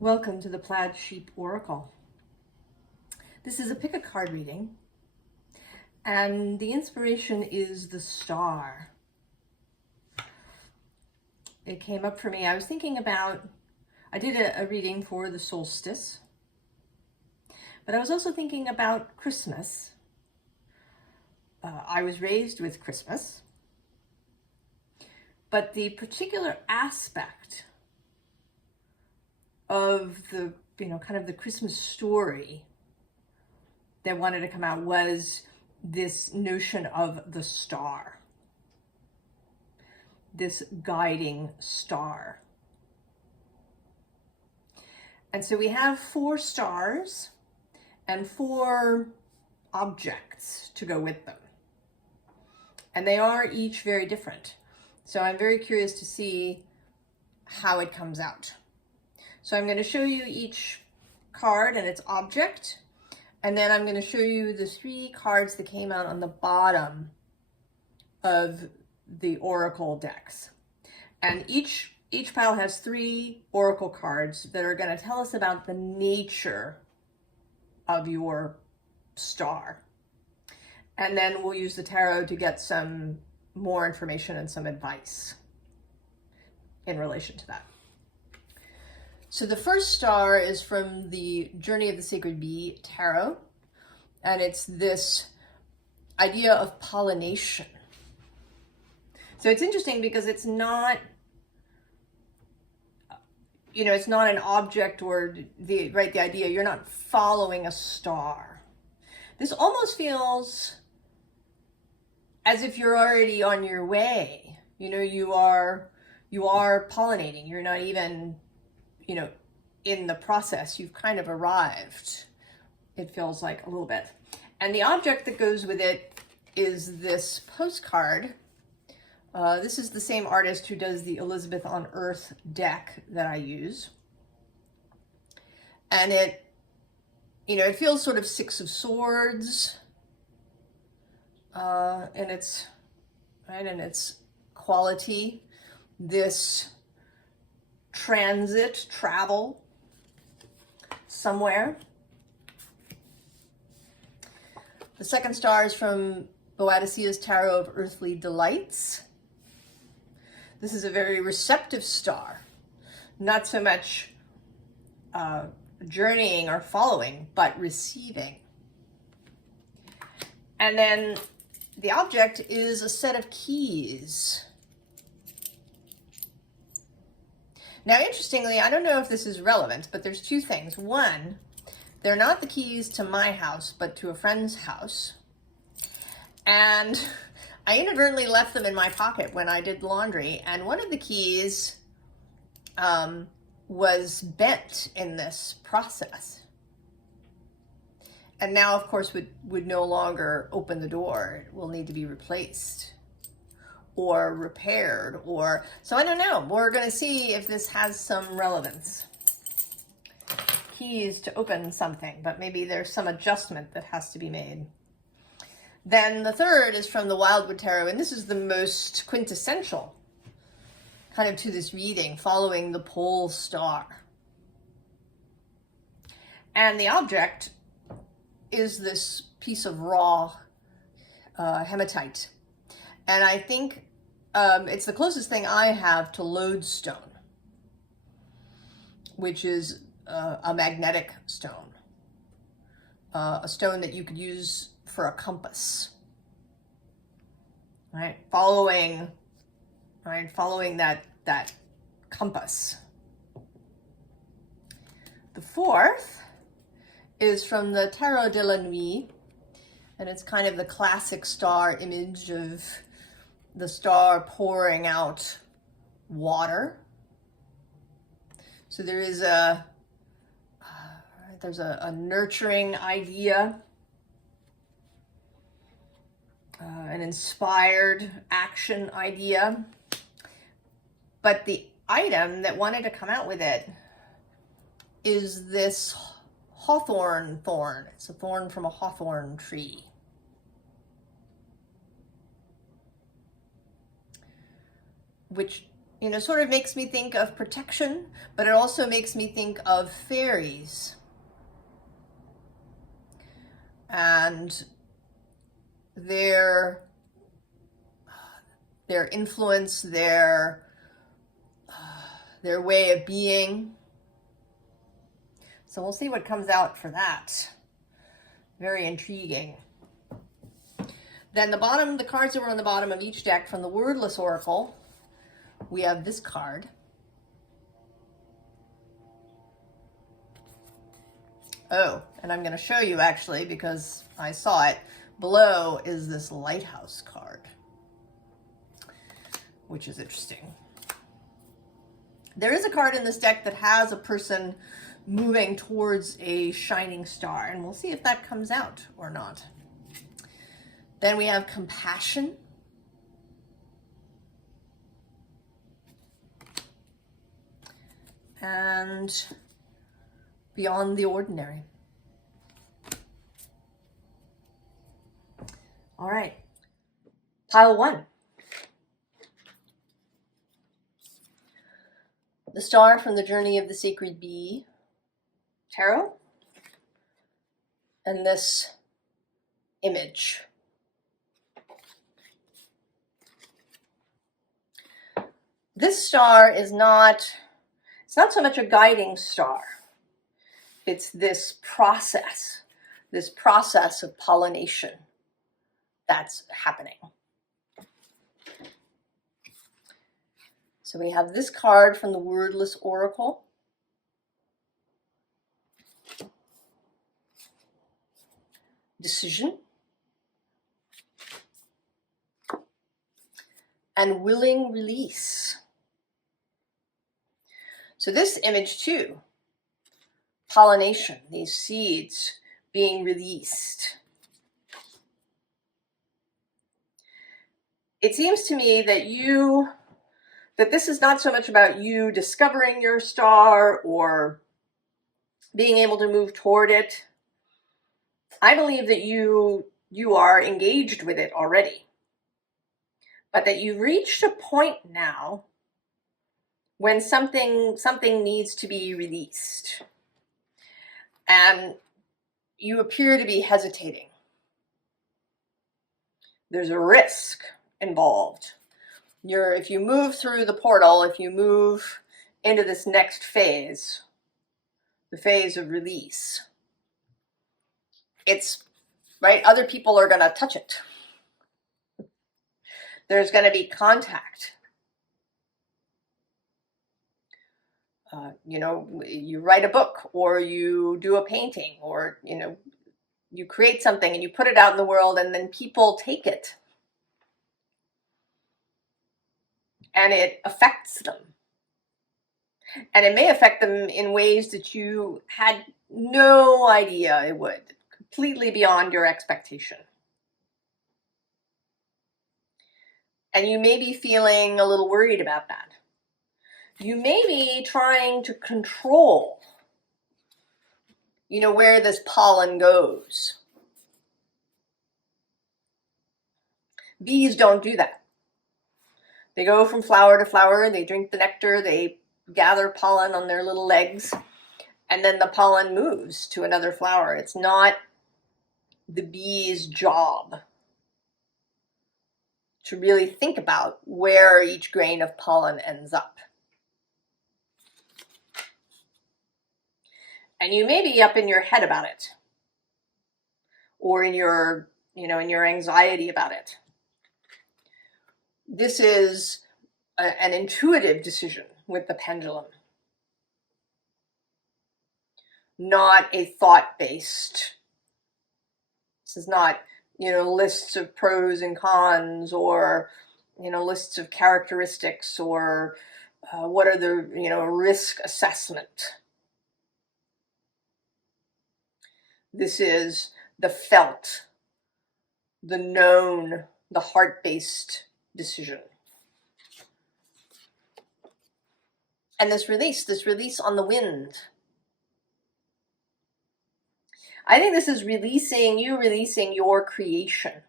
Welcome to the Plaid Sheep Oracle. This is a pick a card reading, and the inspiration is the star. It came up for me. I was thinking about, I did a reading for the solstice, but I was also thinking about Christmas. I was raised with Christmas, but the particular aspect of the, kind of the Christmas story that wanted to come out was this notion of the star, this guiding star. And so we have 4 stars and 4 objects to go with them. And they are each very different. So I'm very curious to see how it comes out. So I'm going to show you each card and its object, and then I'm going to show you the 3 cards that came out on the bottom of the oracle decks. And each pile has 3 oracle cards that are going to tell us about the nature of your star. And then we'll use the tarot to get some more information and some advice in relation to that. So the first star is from the Journey of the Sacred Bee Tarot, and it's this idea of pollination. So it's interesting because it's not, it's not an object or the idea, you're not following a star. This almost feels as if you're already on your way. You are pollinating. You're not even in the process, you've kind of arrived. It feels like a little bit. And the object that goes with it is this postcard. This is the same artist who does the Elizabeth on Earth deck that I use. And it feels sort of 6 of Swords in its quality. This travel somewhere. The second star is from Boadicea's Tarot of Earthly Delights. This is a very receptive star, not so much journeying or following, but receiving. And then the object is a set of keys. Now, interestingly, I don't know if this is relevant, but there's 2 things. One, they're not the keys to my house, but to a friend's house. And I inadvertently left them in my pocket when I did laundry, and one of the keys was bent in this process. And now, of course, would no longer open the door. It will need to be replaced or repaired, so I don't know. We're going to see if this has some relevance. Keys to open something, but maybe there's some adjustment that has to be made. Then the third is from the Wildwood Tarot, and this is the most quintessential kind of to this reading, following the pole star. And the object is this piece of raw hematite. And I think it's the closest thing I have to lodestone, which is a magnetic stone, a stone that you could use for a compass, right? Following that compass. The fourth is from the Tarot de la Nuit, and it's kind of the classic star image of the star pouring out water. So there's a nurturing idea, an inspired action idea. But the item that wanted to come out with it is this hawthorn thorn. It's a thorn from a hawthorn tree. Which you know, sort of makes me think of protection, but it also makes me think of fairies and their influence, their way of being. So we'll see what comes out for that. Very intriguing. Then the cards that were on the bottom of each deck from the Wordless Oracle, we have this card. Oh, and I'm going to show you actually because I saw it. Below is this Lighthouse card, which is interesting. There is a card in this deck that has a person moving towards a shining star, and we'll see if that comes out or not. Then we have Compassion. And Beyond the Ordinary. All right, pile 1. The Star from the Journey of the Sacred Bee Tarot. And this image. This star is not, it's not so much a guiding star. It's this process of pollination that's happening. So we have this card from the Wordless Oracle. Decision. And Willing Release. So this image too, pollination, these seeds being released. It seems to me that this is not so much about you discovering your star or being able to move toward it. I believe that you are engaged with it already, but that you've reached a point now when something needs to be released, and you appear to be hesitating. There's a risk involved. If you move through the portal, if you move into this next phase, the phase of release, it's right, other people are going to touch it. There's going to be contact. You write a book, or you do a painting, or you create something and you put it out in the world, and then people take it and it affects them, and it may affect them in ways that you had no idea it would, completely beyond your expectation. And you may be feeling a little worried about that. You may be trying to control where this pollen goes. Bees don't do that. They go from flower to flower, they drink the nectar, they gather pollen on their little legs, and then the pollen moves to another flower. It's not the bee's job to really think about where each grain of pollen ends up. And you may be up in your head about it, or in your anxiety about it. This is an intuitive decision with the pendulum, not a thought-based. This is not, lists of pros and cons, or, lists of characteristics, or what are the, risk assessment. This is the felt, the known, the heart-based decision. And this release on the wind. I think this is releasing your creation.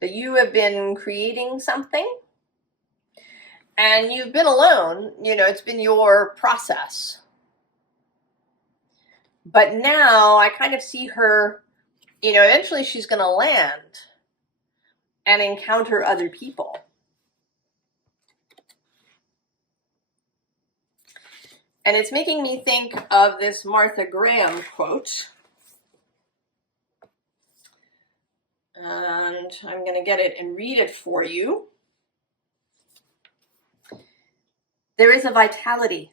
that you have been creating something and you've been alone. You know, it's been your process. But now I kind of see her, you know, eventually she's going to land and encounter other people. And it's making me think of this Martha Graham quote. And I'm going to get it and read it for you. There is a vitality,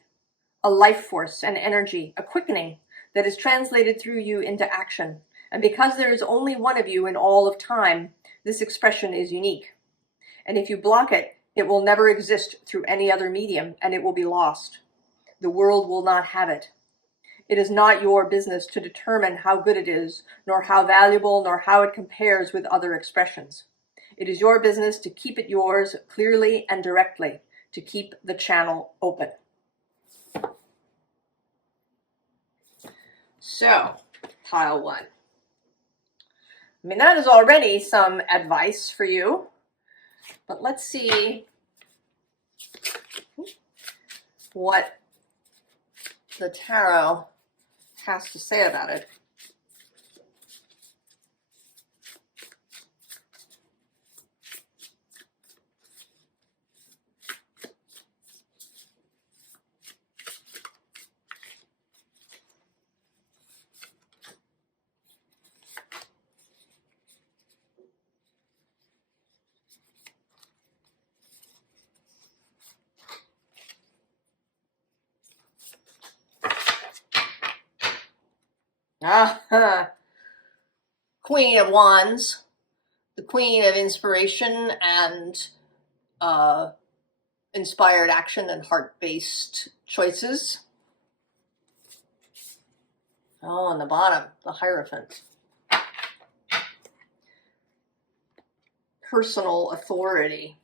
a life force, an energy, a quickening that is translated through you into action. And because there is only one of you in all of time, this expression is unique. And if you block it, it will never exist through any other medium, and it will be lost. The world will not have it. It is not your business to determine how good it is, nor how valuable, nor how it compares with other expressions. It is your business to keep it yours clearly and directly, to keep the channel open. So, pile one. I mean, that is already some advice for you, but let's see what the tarot has to say about it. Queen of Wands, the queen of inspiration and inspired action and heart-based choices. Oh, on the bottom, the Hierophant. Personal authority.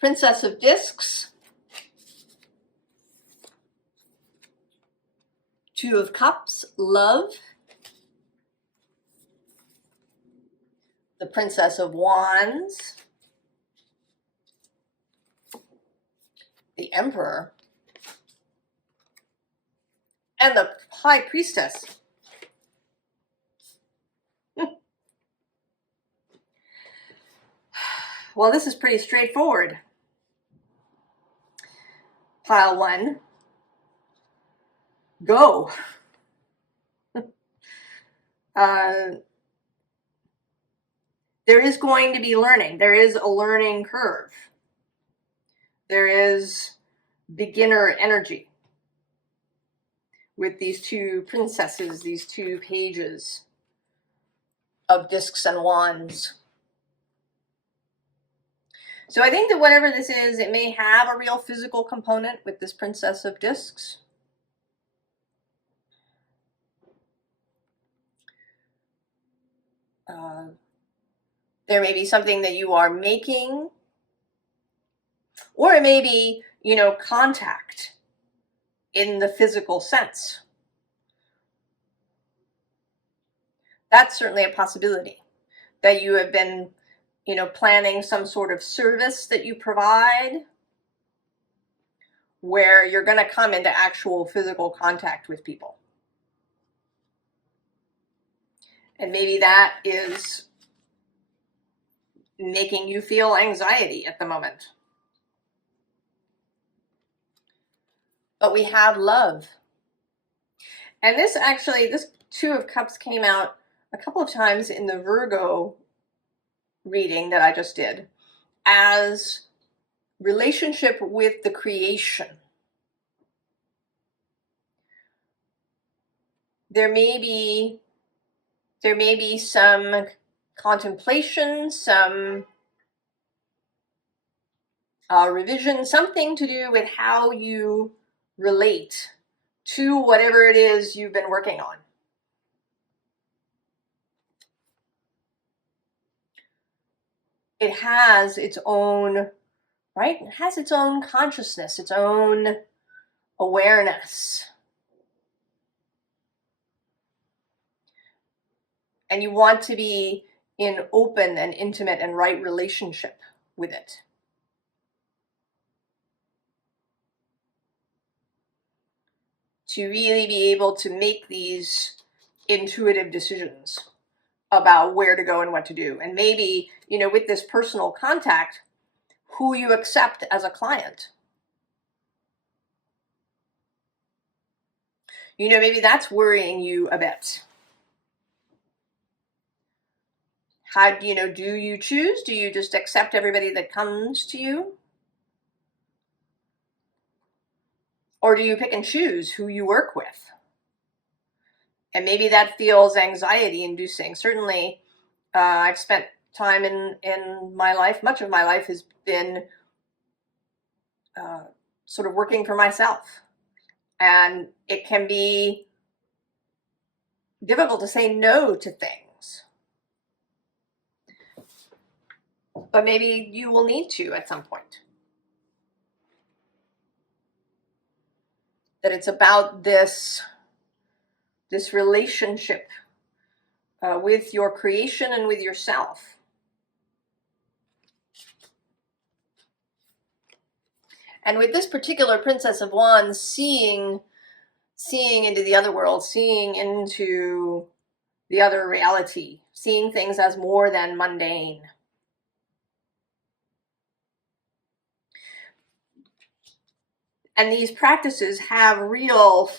Princess of Discs. Two of Cups, love. The Princess of Wands. The Emperor. And the High Priestess. Well, this is pretty straightforward. Pile one. Go. There is going to be learning. There is a learning curve. There is beginner energy with these two princesses, these two pages of discs and wands. So I think that whatever this is, it may have a real physical component with this Princess of Discs. There may be something that you are making, or it may be, you know, contact in the physical sense. That's certainly a possibility, that you have been, you know, planning some sort of service that you provide where you're going to come into actual physical contact with people. And maybe that is making you feel anxiety at the moment. But we have love. And this actually, this Two of Cups came out a couple of times in the Virgo reading that I just did as relationship with the creation. There may be some contemplation, some revision, something to do with how you relate to whatever it is you've been working on. It has its own, right? It has its own consciousness, its own awareness. and you want to be in open and intimate and right relationship with it. To really be able to make these intuitive decisions about where to go and what to do. And maybe, you know, with this personal contact, who you accept as a client. You know, maybe that's worrying you a bit. How, you know, do you choose? Do you just accept everybody that comes to you? Or do you pick and choose who you work with? And maybe that feels anxiety inducing. Certainly, I've spent time in my life, much of my life has been sort of working for myself. And it can be difficult to say no to things. But maybe you will need to at some point. That it's about this relationship with your creation and with yourself. And with this particular Princess of Wands, seeing into the other world, seeing into the other reality, seeing things as more than mundane. And these practices have real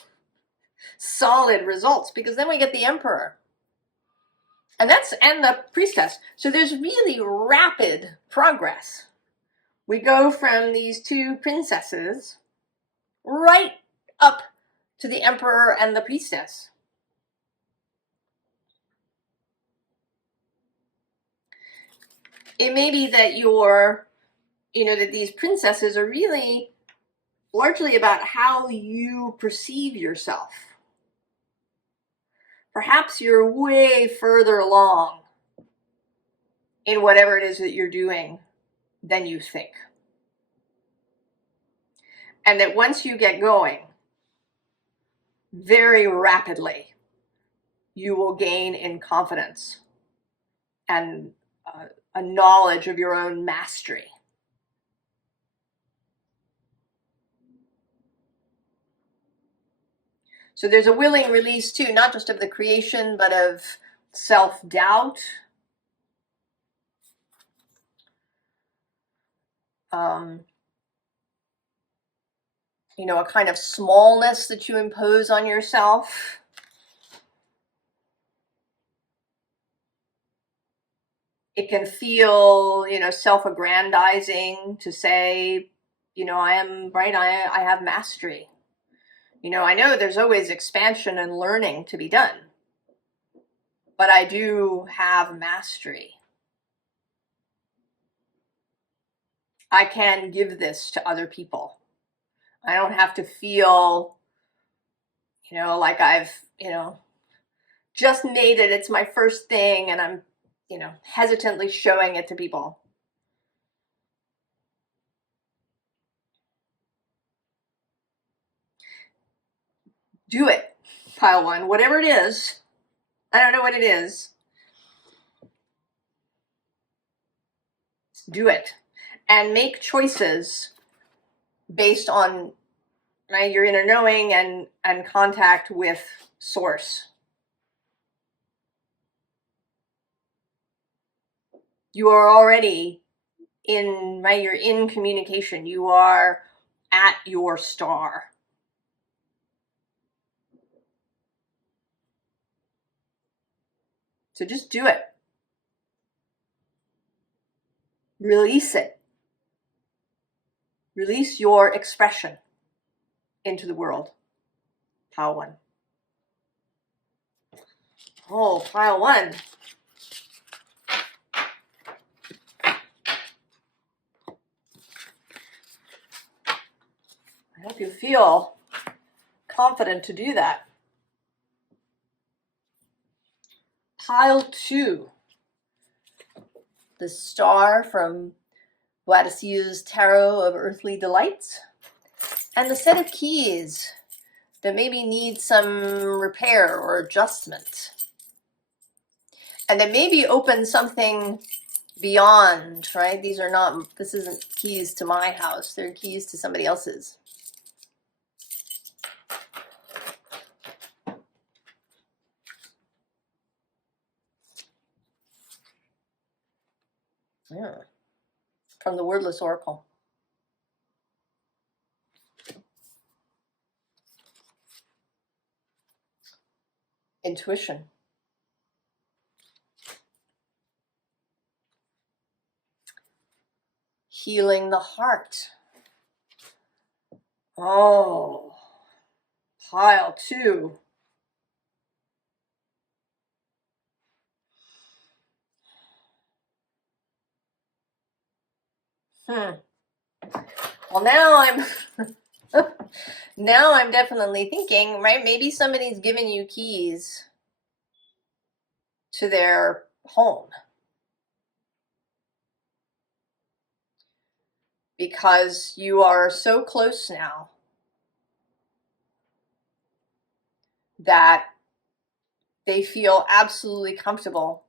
solid results, because then we get the Emperor. And the Priestess. So there's really rapid progress. We go from these two princesses right up to the Emperor and the Priestess. It may be that that these princesses are really largely about how you perceive yourself. Perhaps you're way further along in whatever it is that you're doing than you think. And that once you get going, very rapidly, you will gain in confidence and a knowledge of your own mastery. So there's a willing release too, not just of the creation, but of self-doubt. A kind of smallness that you impose on yourself. It can feel, self-aggrandizing to say, I am right, I have mastery. I know there's always expansion and learning to be done, but I do have mastery. I can give this to other people. I don't have to feel, like I've, just made it. It's my first thing and I'm, hesitantly showing it to people. Do it, pile one, whatever it is. I don't know what it is. Do it. And make choices based on your inner knowing and contact with source. You are already you're in communication. You are at your star. So just do it. Release it. Release your expression into the world. Pile one. Oh, pile one. I hope you feel confident to do that. Pile two. The star from Boadicea's Tarot of Earthly Delights. And the set of keys that maybe need some repair or adjustment. And then maybe open something beyond, right? These are not, this isn't keys to my house. They're keys to somebody else's. Yeah. From the Wordless Oracle. Intuition. Healing the heart. Oh, pile 2. Well, now I'm definitely thinking, right? Maybe somebody's giving you keys to their home because you are so close now that they feel absolutely comfortable,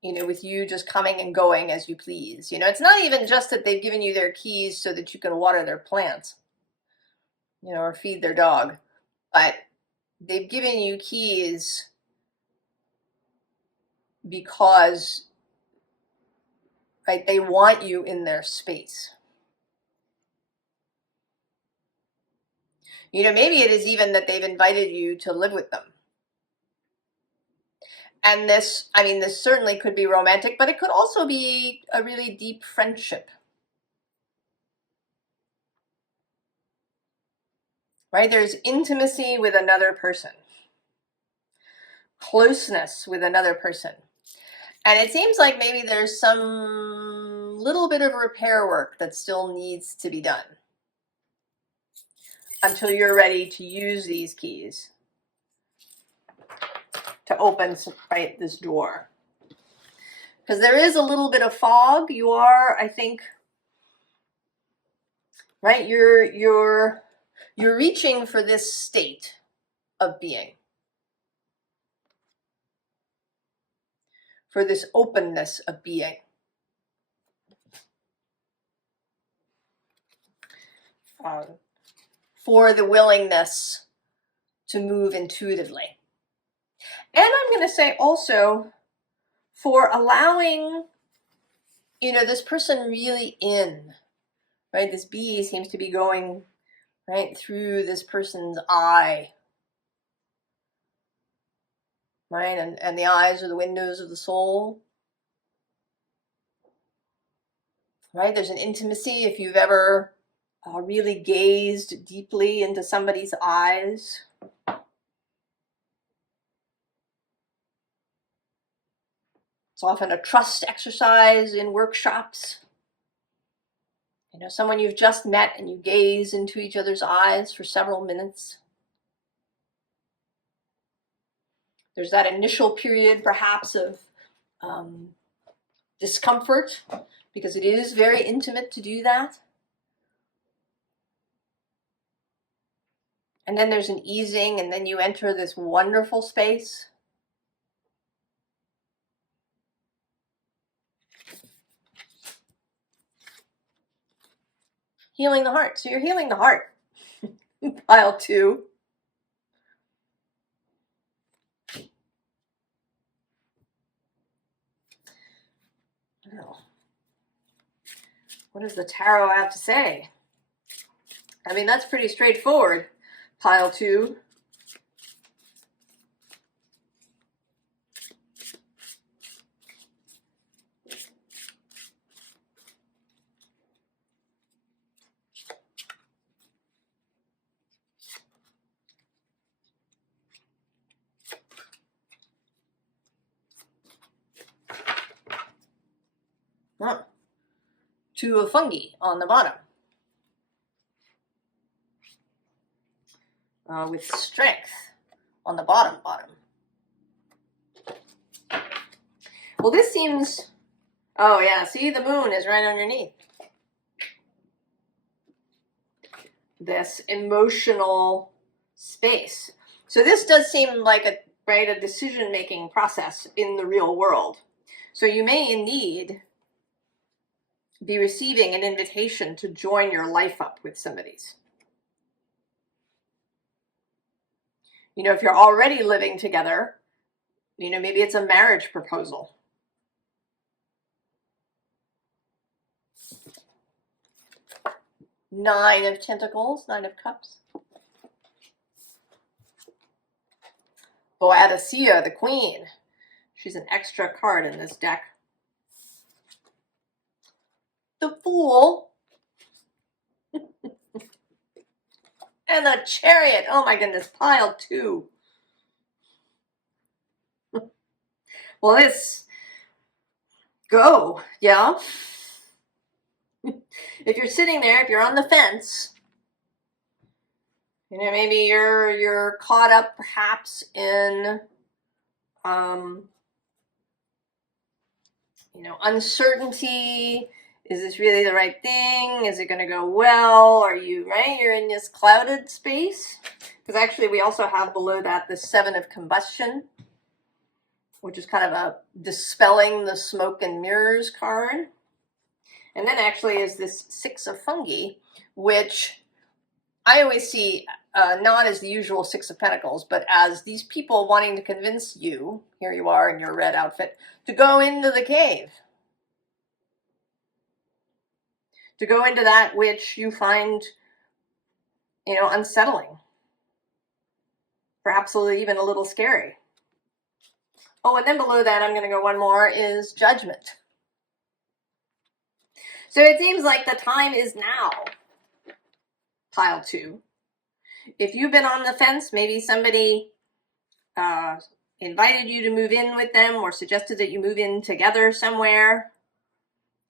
you know, with you just coming and going as you please. You know, it's not even just that they've given you their keys so that you can water their plants, you know, or feed their dog, but they've given you keys because, right, they want you in their space. You know, maybe it is even that they've invited you to live with them. And this, I mean, this certainly could be romantic, but it could also be a really deep friendship. Right? There's intimacy with another person, closeness with another person. And it seems like maybe there's some little bit of repair work that still needs to be done until you're ready to use these keys to open, right, this door. Because there is a little bit of fog. You are, I think, right, you're reaching for this state of being, for this openness of being. For the willingness to move intuitively. And I'm going to say also for allowing, you know, this person really in, right? This bee seems to be going right through this person's eye, right? And the eyes are the windows of the soul, right? There's an intimacy if you've ever really gazed deeply into somebody's eyes. It's often a trust exercise in workshops. You know, someone you've just met and you gaze into each other's eyes for several minutes. There's that initial period, perhaps, of discomfort, because it is very intimate to do that. And then there's an easing, and then you enter this wonderful space. Healing the heart. So you're healing the heart. Pile 2. What does the tarot have to say? I mean, that's pretty straightforward. Pile 2. Huh. 2 of fungi on the bottom. With strength on the bottom. Well, this seems, oh yeah, see, the moon is right underneath. This emotional space. So this does seem like right? A decision-making process in the real world. So you may indeed be receiving an invitation to join your life up with somebody's. You know, if you're already living together, you know, maybe it's a marriage proposal. Nine of Pentacles, Nine of Cups. Boadicea, the Queen. She's an extra card in this deck. The Fool. And the Chariot. Oh my goodness, pile 2. Well, let's go, yeah? If you're sitting there, if you're on the fence, you know, maybe you're caught up perhaps in, you know, uncertainty. Is this really the right thing? Is it going to go well? Are you, right? You're in this clouded space. Because actually we also have below that the Seven of Combustion, which is kind of a dispelling the smoke and mirrors card. And then actually is this Six of Fungi, which I always see not as the usual Six of Pentacles, but as these people wanting to convince you, here you are in your red outfit, to go into the cave. To go into that which you find, you know, unsettling. Perhaps even a little scary. Oh, and then below that, I'm going to go one more, is Judgment. So it seems like the time is now. Pile 2. If you've been on the fence, maybe somebody invited you to move in with them or suggested that you move in together somewhere,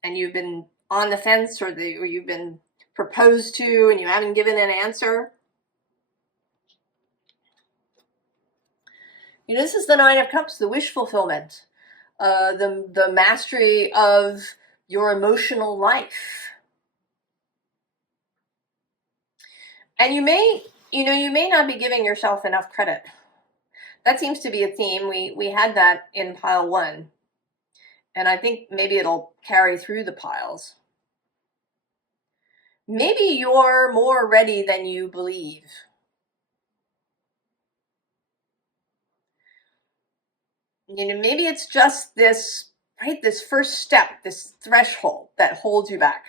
and you've been on the fence, or you've been proposed to and you haven't given an answer. You know, this is the Nine of Cups, the wish fulfillment, the mastery of your emotional life. And you may not be giving yourself enough credit. That seems to be a theme. We had that in pile 1. And I think maybe it'll carry through the piles. Maybe you're more ready than you believe. You know, maybe it's just this, right, this first step, this threshold that holds you back.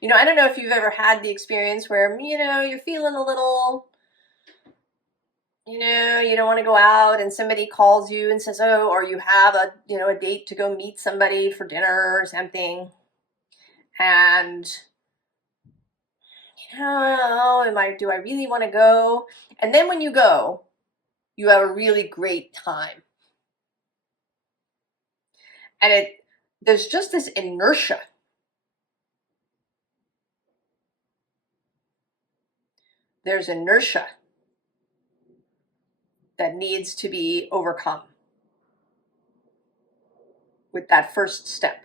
You know, I don't know if you've ever had the experience where, you know, you're feeling a little, you know, you don't want to go out and somebody calls you and says, oh, or you have a, you know, a date to go meet somebody for dinner or something. And, you know, do I really want to go? And then when you go, you have a really great time. And there's just this inertia. There's inertia that needs to be overcome with that first step.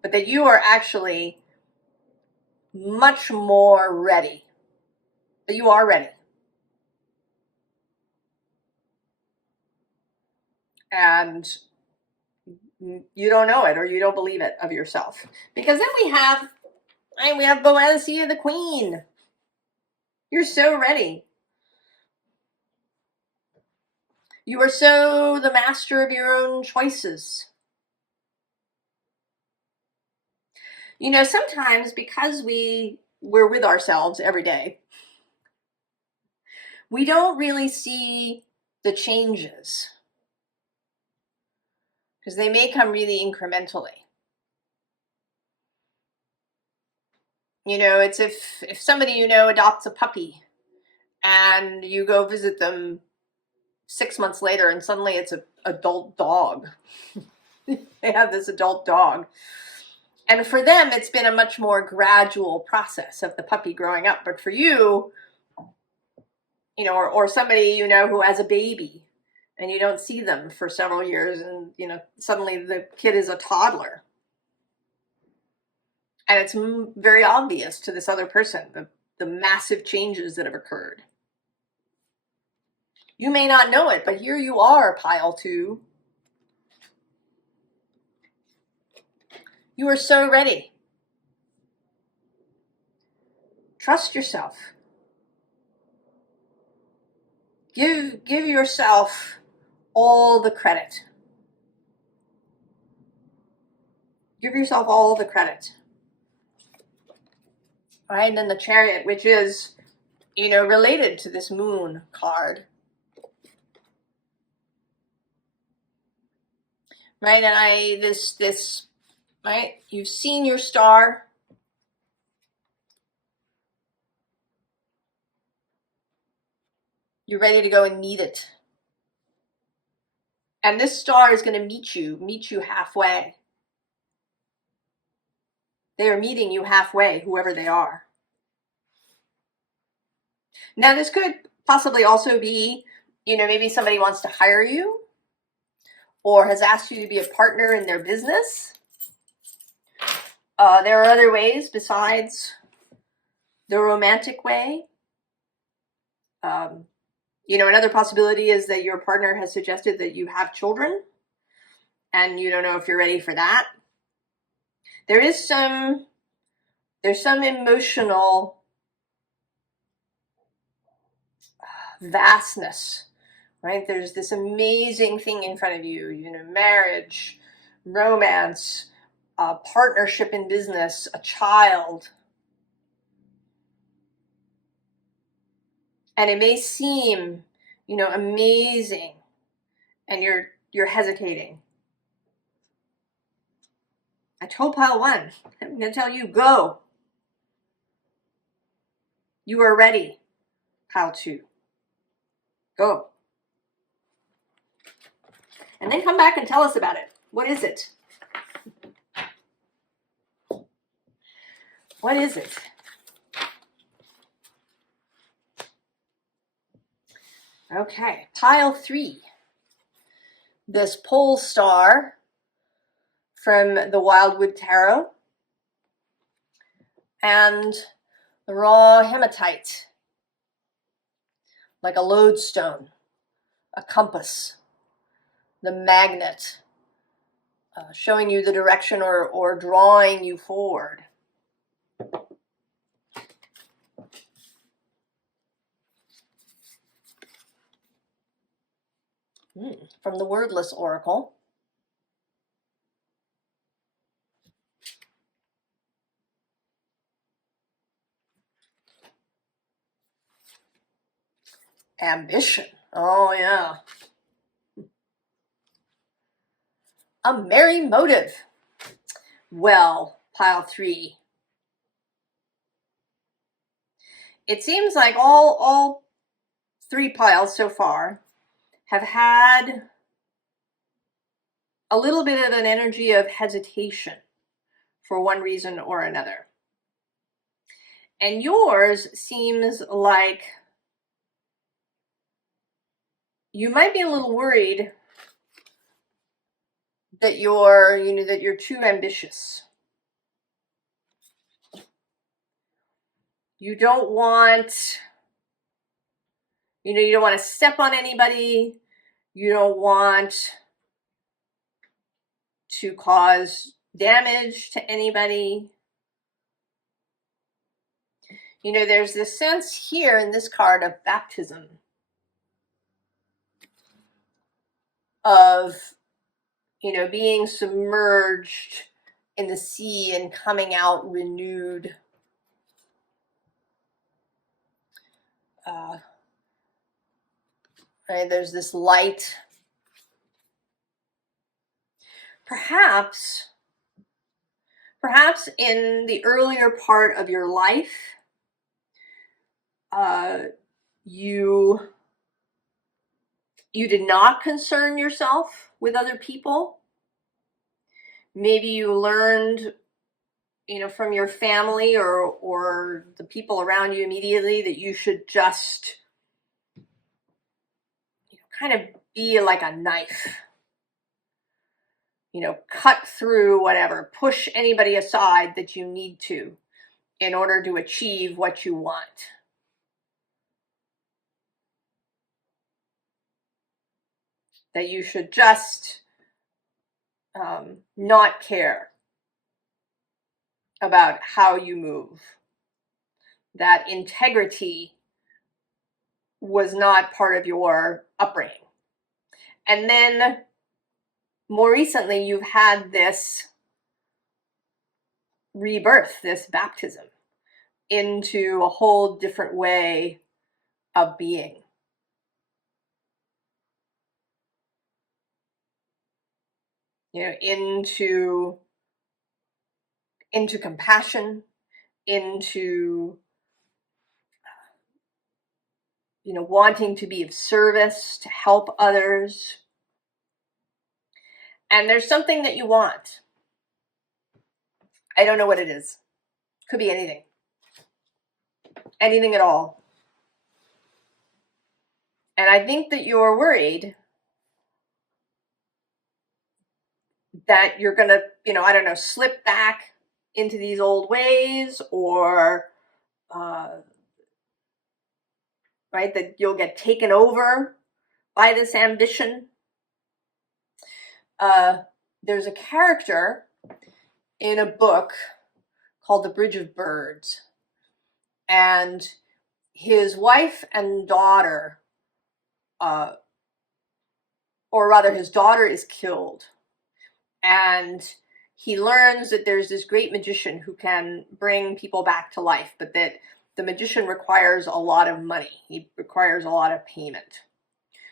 But that you are actually much more ready. That you are ready. And you don't know it, or you don't believe it of yourself. Because then we have Boadicea, the Queen. You're so ready. You are so the master of your own choices. You know, sometimes because we're with ourselves every day, we don't really see the changes. Because they may come really incrementally. You know, it's if somebody you know adopts a puppy and you go visit them 6 months later and suddenly it's an adult dog. They have this adult dog. And for them, it's been a much more gradual process of the puppy growing up. But for you, you know, or somebody you know who has a baby and you don't see them for several years and, you know, suddenly the kid is a toddler. And it's very obvious to this other person. the massive changes that have occurred. You may not know it, but here you are, pile 2. You are so ready. Trust yourself. Give yourself all the credit. Give yourself all the credit. All right, and then the Chariot, which is, you know, related to this Moon card. Right, and this, right, you've seen your star. You're ready to go and meet it. And this star is going to meet you halfway. They are meeting you halfway, whoever they are. Now, this could possibly also be, you know, maybe somebody wants to hire you or has asked you to be a partner in their business. There are other ways besides the romantic way. You know, another possibility is that your partner has suggested that you have children and you don't know if you're ready for that. There's some emotional vastness, right? There's this amazing thing in front of you, you know, marriage, romance, partnership in business, a child. And it may seem, you know, amazing, and you're hesitating. I told pile 1, I'm going to tell you, go. You are ready, pile 2. Go. And then come back and tell us about it. What is it? What is it? Okay, pile 3. This pole star from the Wildwood Tarot and the raw hematite, like a lodestone, a compass, the magnet, showing you the direction or drawing you forward. From the Wordless Oracle. Ambition. Oh, yeah. A merry motive. Well, pile 3. It seems like all 3 piles so far have had a little bit of an energy of hesitation for one reason or another. And yours seems like you might be a little worried that you're too ambitious. You don't want, you don't want to step on anybody. You don't want to cause damage to anybody. You know, there's this sense here in this card of baptism, of, you know, being submerged in the sea and coming out renewed. Right, there's this light. Perhaps in the earlier part of your life, you did not concern yourself with other people. Maybe you learned, you know, from your family or the people around you immediately that you should just, you know, kind of be like a knife. You know, cut through whatever, push anybody aside that you need to, in order to achieve what you want. That you should just not care about how you move. That integrity was not part of your upbringing. And then more recently, you've had this rebirth, this baptism into a whole different way of being. You know, into compassion, into wanting to be of service, to help others. And there's something that you want. I don't know what it is. Could be anything. Anything at all. And I think that you're worried that you're going to, I don't know, slip back into these old ways, or, right, that you'll get taken over by this ambition. There's a character in a book called The Bridge of Birds, and his wife and daughter, or rather his daughter is killed, and he learns that there's this great magician who can bring people back to life, but that the magician requires a lot of money. He requires a lot of payment.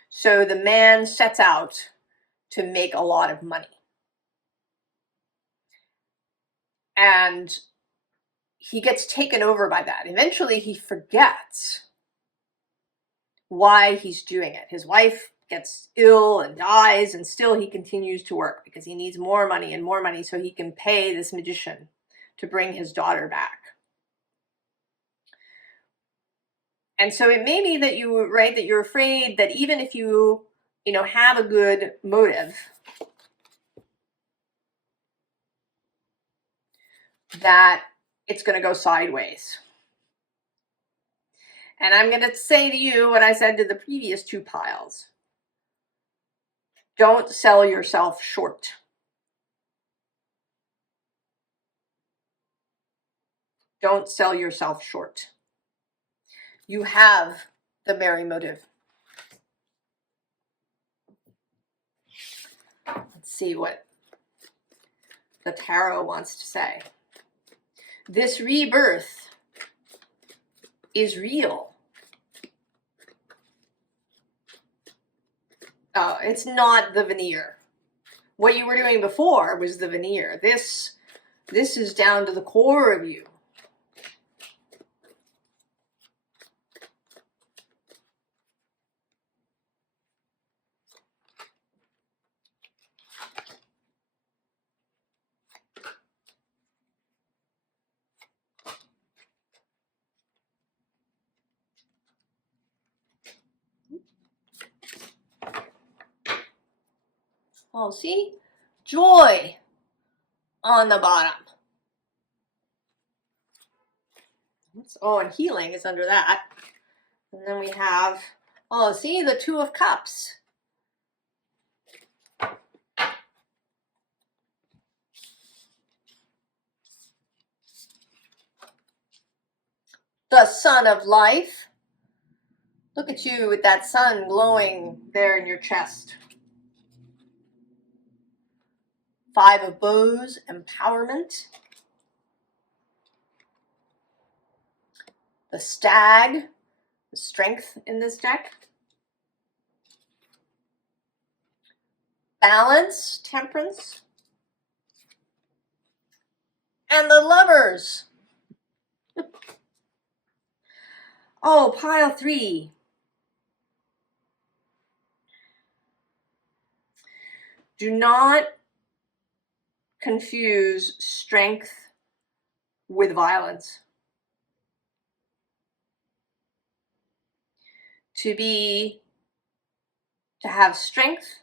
So the man sets out to make a lot of money. And he gets taken over by that. Eventually he forgets why he's doing it. His wife gets ill and dies, and still he continues to work because he needs more money and more money so he can pay this magician to bring his daughter back. And so it may be that you're afraid that even if you have a good motive, that it's going to go sideways. And I'm going to say to you what I said to the previous two piles. Don't sell yourself short. Don't sell yourself short. You have the merry motive. Let's see what the tarot wants to say. This rebirth is real. It's not the veneer. What you were doing before was the veneer. This is down to the core of you. Oh, see? Joy on the bottom. Oh, and healing is under that. And then we have, oh, see, the Two of Cups. The Sun of Life. Look at you with that sun glowing there in your chest. Five of Bows, empowerment. The Stag, the strength in this deck. Balance, temperance. And the Lovers. Oh, pile 3. Do not confuse strength with violence. To have strength,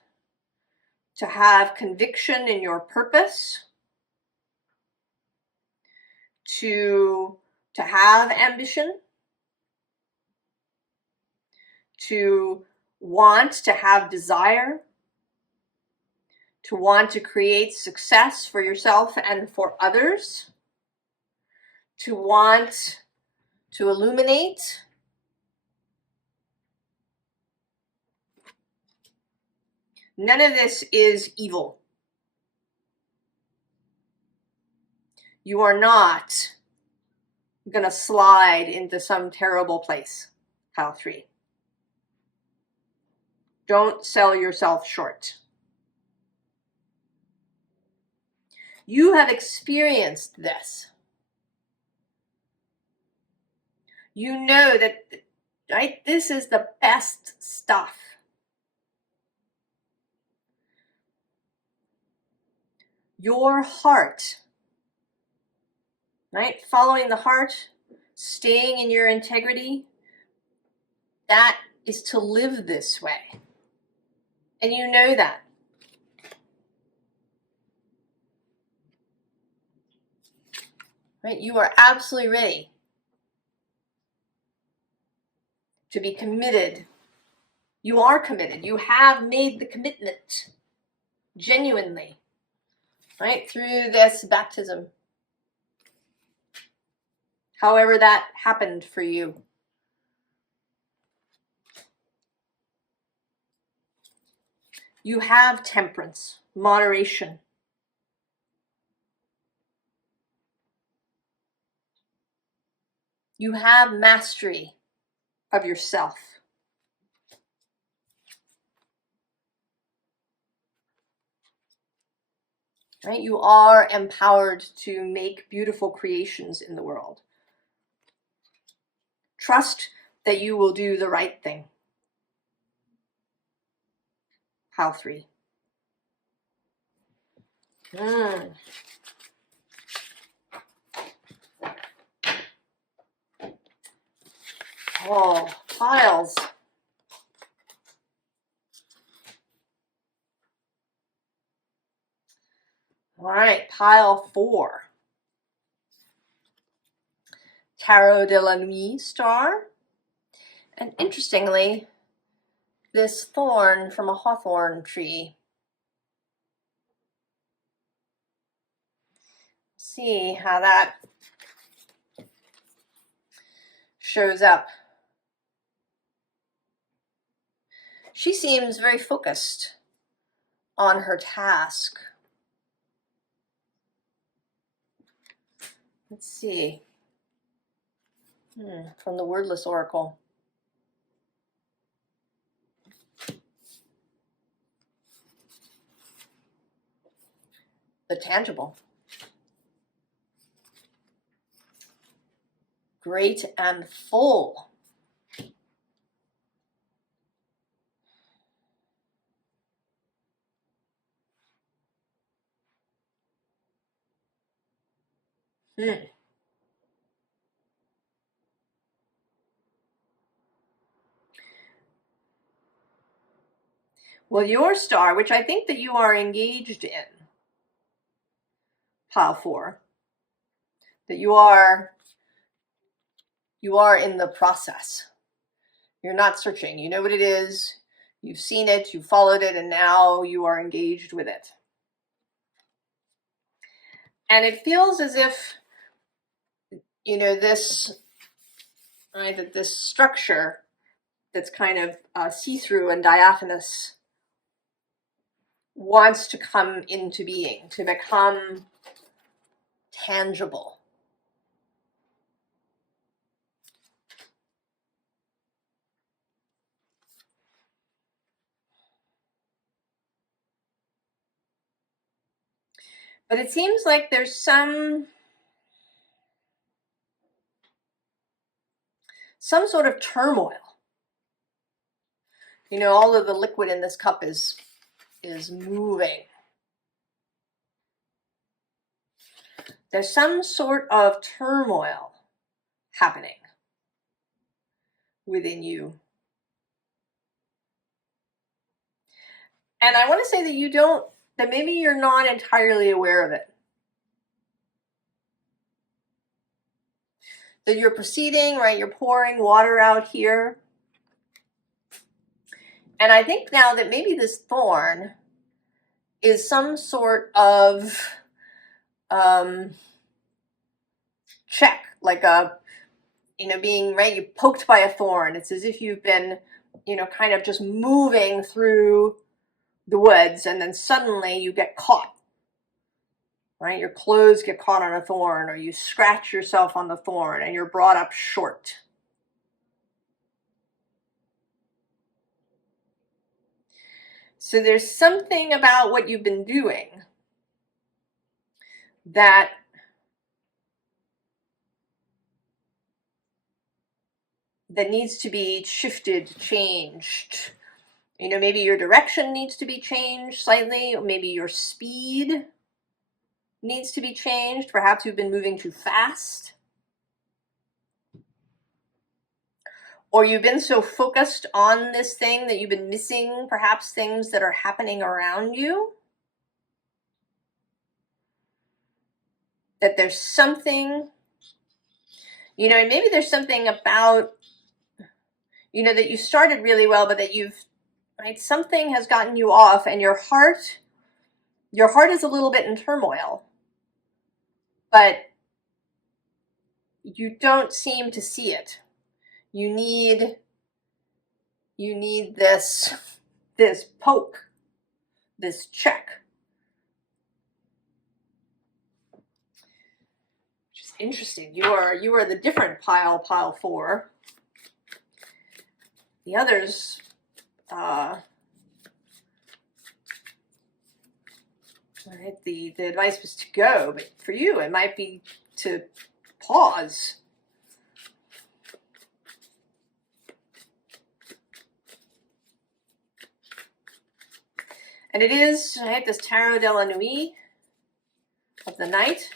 to have conviction in your purpose, to to have ambition, to want to have desire, to want to create success for yourself and for others, to want to illuminate. None of this is evil. You are not going to slide into some terrible place, pile 3. Don't sell yourself short. You have experienced this. You know that, right? This is the best stuff. Your heart, right? Following the heart, staying in your integrity, that is to live this way. And you know that. Right? You are absolutely ready to be committed. You are committed. You have made the commitment genuinely, right? Through this baptism. However that happened for you. You have temperance, moderation. You have mastery of yourself. Right? You are empowered to make beautiful creations in the world. Trust that you will do the right thing. Pile 3. Oh, piles. All right, pile 4. Tarot de la Nuit star. And interestingly, this thorn from a hawthorn tree. See how that shows up. She seems very focused on her task. Let's see. From the Wordless Oracle. The tangible. Great and full. Well, your star, which I think that you are engaged in, pile 4, that you are in the process. You're not searching. You know what it is. You've seen it, you've followed it, and now you are engaged with it. And it feels as if, you know, this, right, that this structure that's kind of see-through and diaphanous wants to come into being, to become tangible. But it seems like there's some sort of turmoil. You know, all of the liquid in this cup is moving. There's some sort of turmoil happening within you. And I want to say that maybe you're not entirely aware of it. that you're proceeding, right? You're pouring water out here. And I think now that maybe this thorn is some sort of check, like a, being, right, you're poked by a thorn. It's as if you've been, kind of just moving through the woods and then suddenly you get caught, right? Your clothes get caught on a thorn, or you scratch yourself on the thorn and you're brought up short. So there's something about what you've been doing that needs to be shifted, changed. Maybe your direction needs to be changed slightly, or maybe your speed needs to be changed. Perhaps you've been moving too fast. Or you've been so focused on this thing that you've been missing perhaps things that are happening around you. That there's something, maybe there's something about, that you started really well, but that you've, right, something has gotten you off, and your heart is a little bit in turmoil, but you don't seem to see it. You need this poke, this check. Which is interesting. You are the different pile 4. The others, right, the advice was to go, but for you it might be to pause. And it is, right, this Tarot de la Nuit, of the night.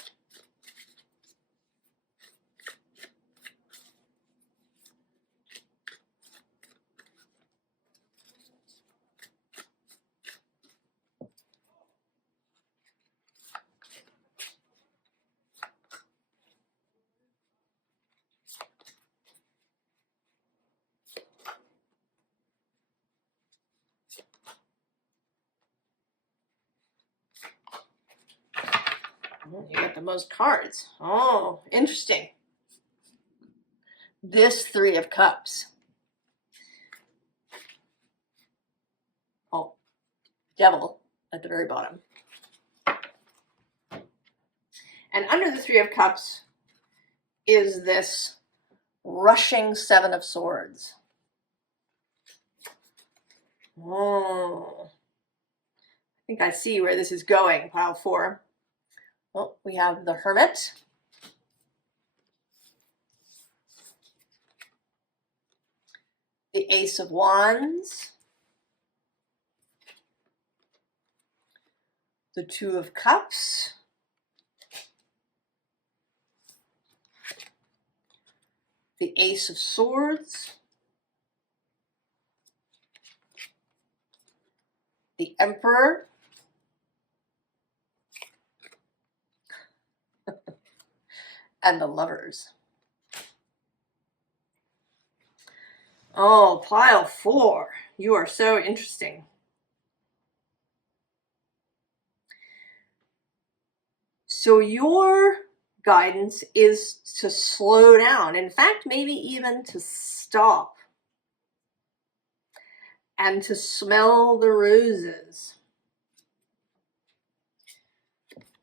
You got the most cards. Oh, interesting. This 3 of Cups. Oh, Devil at the very bottom. And under the 3 of Cups is this rushing 7 of Swords. Oh, I think I see where this is going, pile 4. Well, we have the Hermit. The Ace of Wands. The 2 of Cups. The Ace of Swords. The Emperor. And the Lovers. Oh, pile 4. You are so interesting. So your guidance is to slow down. In fact, maybe even to stop. And to smell the roses.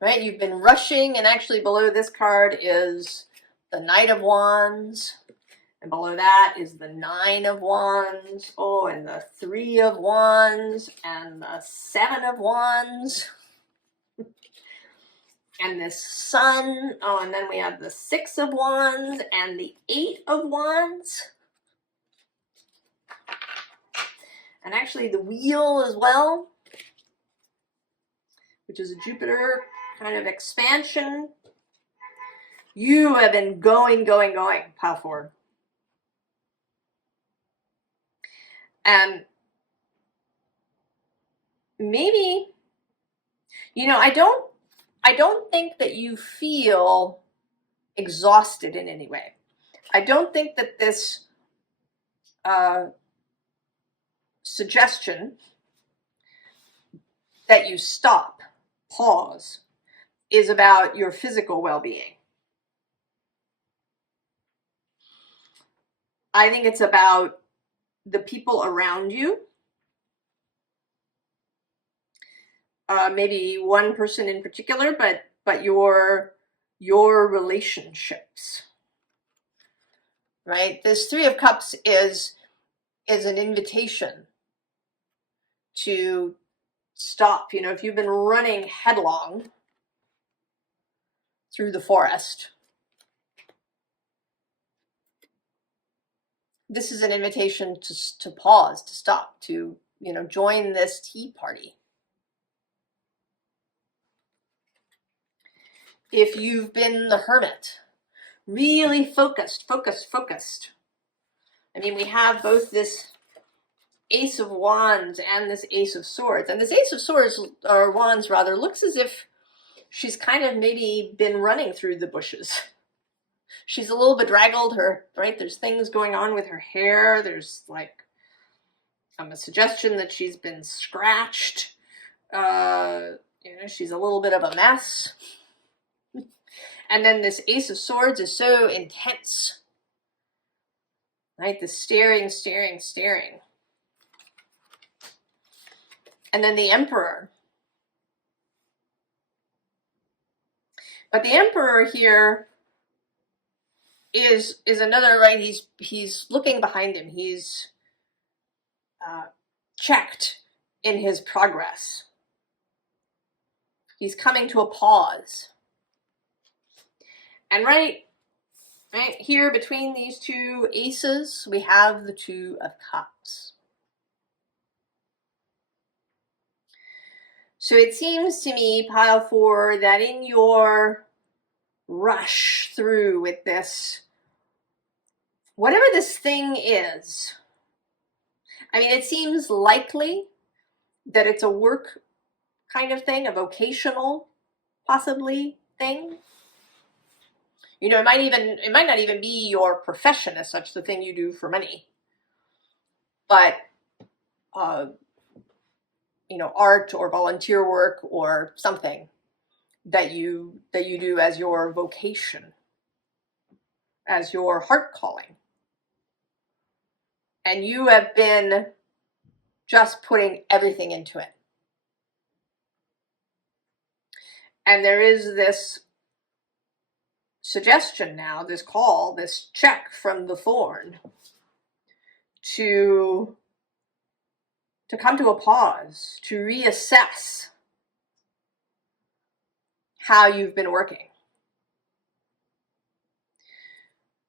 Right? You've been rushing, and actually below this card is the Knight of Wands. And below that is the 9 of Wands. Oh, and the 3 of Wands. And the 7 of Wands. And this Sun. Oh, and then we have the 6 of Wands and the 8 of Wands. And actually the Wheel as well, which is a Jupiter kind of expansion. You have been going, pile 4. And maybe, I don't think that you feel exhausted in any way. I don't think that this suggestion that you stop, pause, is about your physical well-being. I think it's about the people around you. Maybe one person in particular, but your relationships, right? This Three of Cups is an invitation to stop. You know, if you've been running headlong through the forest, this is an invitation to pause, to stop, to, you know, join this tea party. If you've been the hermit, really focused. I mean, we have both this Ace of Wands and this Ace of Swords. And this Ace of Swords, or Wands rather, looks as if she's kind of maybe been running through the bushes. She's a little bedraggled, right? There's things going on with her hair. There's like a suggestion that she's been scratched. You know, she's a little bit of a mess. And then this Ace of Swords is so intense, right? The staring. And then the Emperor. But the Emperor here is another, right? He's looking behind him. He's checked in his progress. He's coming to a pause. And right here between these two aces, we have the Two of Cups. So it seems to me, pile 4, that in your rush through with this, whatever this thing is, I mean, it seems likely that it's a work kind of thing, a vocational, possibly, thing. You know, it might not even be your profession as such, the thing you do for money, but you know, art or volunteer work or something that you do as your vocation, as your heart calling. And you have been just putting everything into it. And there is this suggestion now, this call, this check from the Thorn to come to a pause, to reassess how you've been working.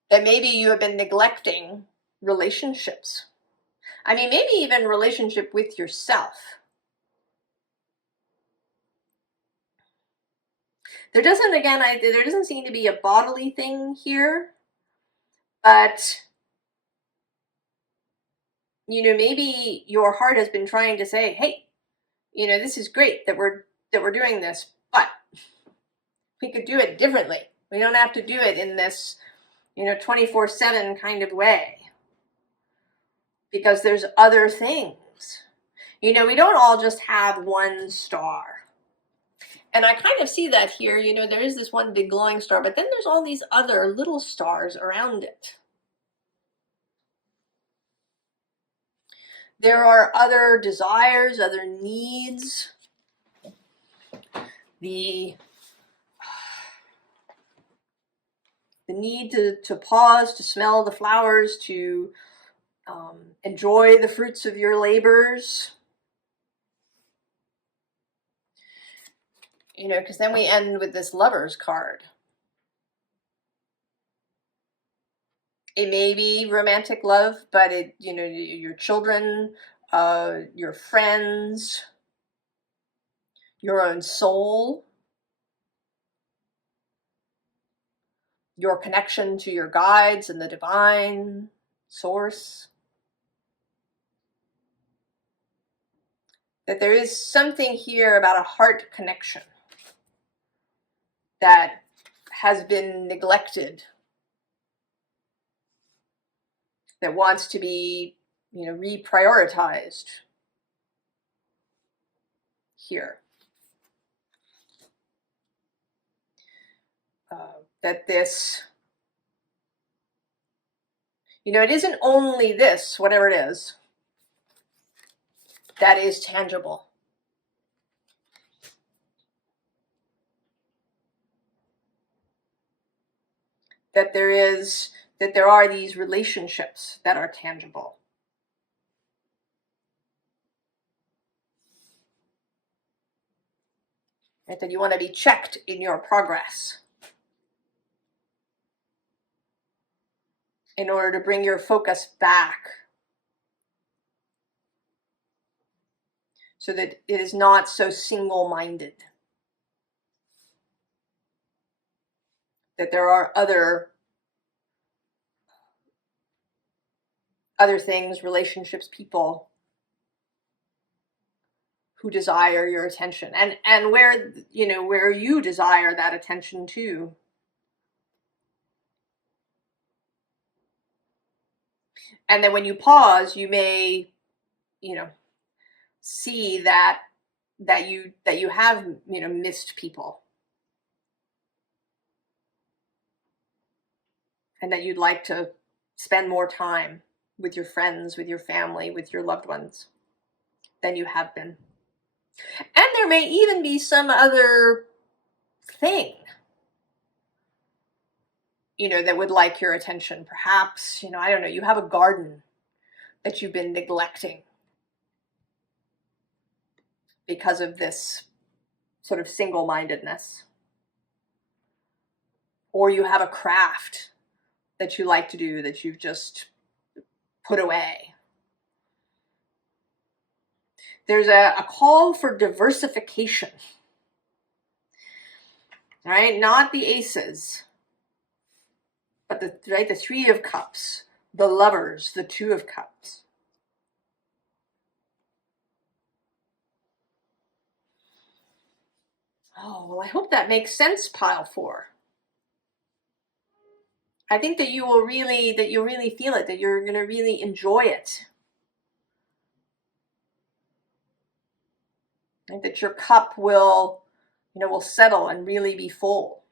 That maybe you have been neglecting relationships. I mean, maybe even relationship with yourself. There doesn't seem to be a bodily thing here, but you know, maybe your heart has been trying to say, hey, you know, this is great that we're doing this, but we could do it differently. We don't have to do it in this, you know, 24/7 kind of way, because there's other things. You know, we don't all just have one star. And I kind of see that here. You know, there is this one big glowing star, but then there's all these other little stars around it. There are other desires, other needs. The need to pause, to smell the flowers, to enjoy the fruits of your labors. You know, because then we end with this Lover's card. It may be romantic love, but it, you know, your children, your friends, your own soul, your connection to your guides and the divine source. That there is something here about a heart connection that has been neglected that wants to be, you know, reprioritized here. That this, you know, it isn't only this, whatever it is, that is tangible. That there are these relationships that are tangible. Right? That you want to be checked in your progress in order to bring your focus back so that it is not so single-minded. That there are other things, relationships, people who desire your attention, and where, you know, where you desire that attention too. And then when you pause, you may, you know, see that you have, you know, missed people, and that you'd like to spend more time with your friends, with your family, with your loved ones than you have been. And there may even be some other thing, you know, that would like your attention. Perhaps, you know, I don't know, you have a garden that you've been neglecting because of this sort of single-mindedness. Or you have a craft that you like to do that you've just put away. There's a call for diversification. All right, not the aces, but the Three of Cups, the Lovers, the Two of Cups. Oh, well, I hope that makes sense, pile 4. I think that you'll really feel it, that you're going to really enjoy it. And that your cup will, you know, will settle and really be full.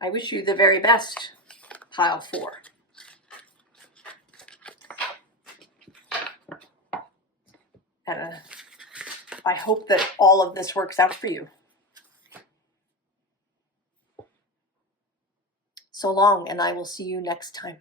I wish you the very best, pile 4. And I hope that all of this works out for you. So long, and I will see you next time.